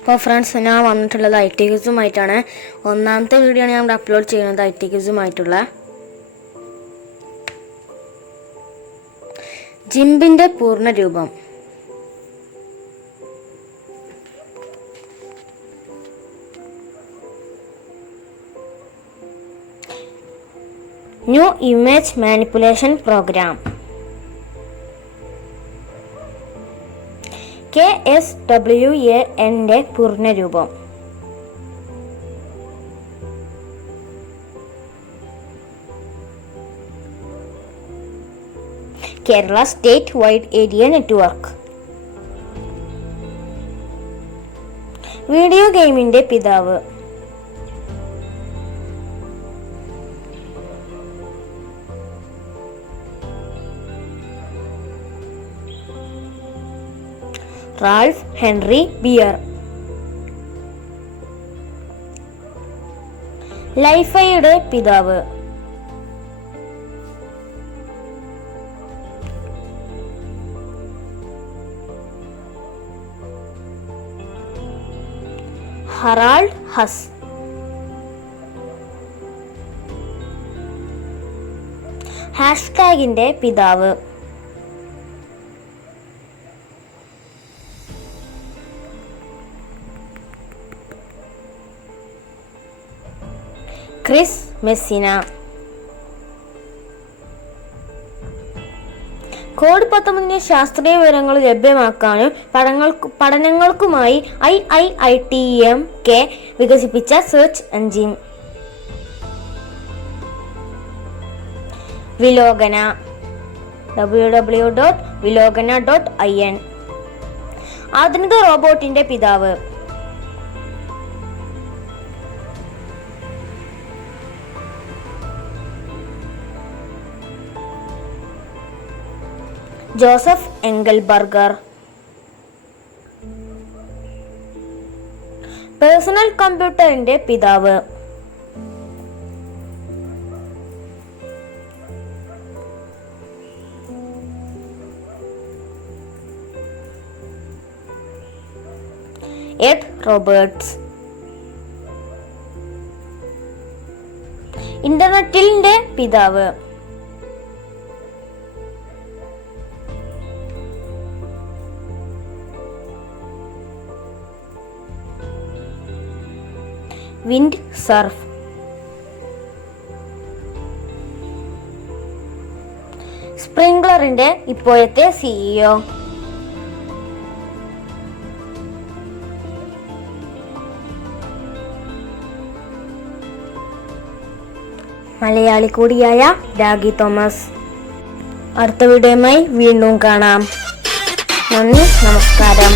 അപ്പോൾ ഫ്രണ്ട്സ്, ഞാൻ വന്നിട്ടുള്ളത് IT ക്വിസുമായിട്ടാണ്. ഒന്നാമത്തെ വീഡിയോ ആണ് ഞാൻ അപ്ലോഡ് ചെയ്യുന്നത് IT ക്വിസുമായിട്ടുള്ള. ജിംബിൻ്റെ പൂർണ്ണരൂപം. New image manipulation program. KSWAN പൂർണ്ണരൂപം. Kerala state wide area network. Video ഗെയിമിന്റെ പിതാവ്. Ralph Henry beer. ലൈഫയുടെ പിതാവ്. ഹറാൾഡ് ഹസ്. ഹാഷ്ടാഗിന്റെ പിതാവ്. ക്രിസ് മെസ്സിന. കോവിഡ്-19 ശാസ്ത്രീയ വിവരങ്ങൾ ലഭ്യമാക്കാനും പഠനങ്ങൾക്കുമായി IIITMK വികസിപ്പിച്ച സെർച്ച് എഞ്ചിൻ. വിലോകന. www.vilogana.in. ആധുനിക റോബോട്ടിന്റെ പിതാവ്. ജോസഫ് എംഗൽബർഗർ. പേഴ്സണൽ കമ്പ്യൂട്ടറിന്റെ പിതാവ്. Ed Roberts. ഇന്റർനെറ്റിന്റെ പിതാവ്. Wind surf. സ്പ്രിംഗ്ലറിന്റെ ഇപ്പോഴത്തെ CEO. മലയാളി കൂടിയായ രാഗി തോമസ്. അടുത്ത വീഡിയോയുമായി വീണ്ടും കാണാം. നന്ദി, നമസ്കാരം.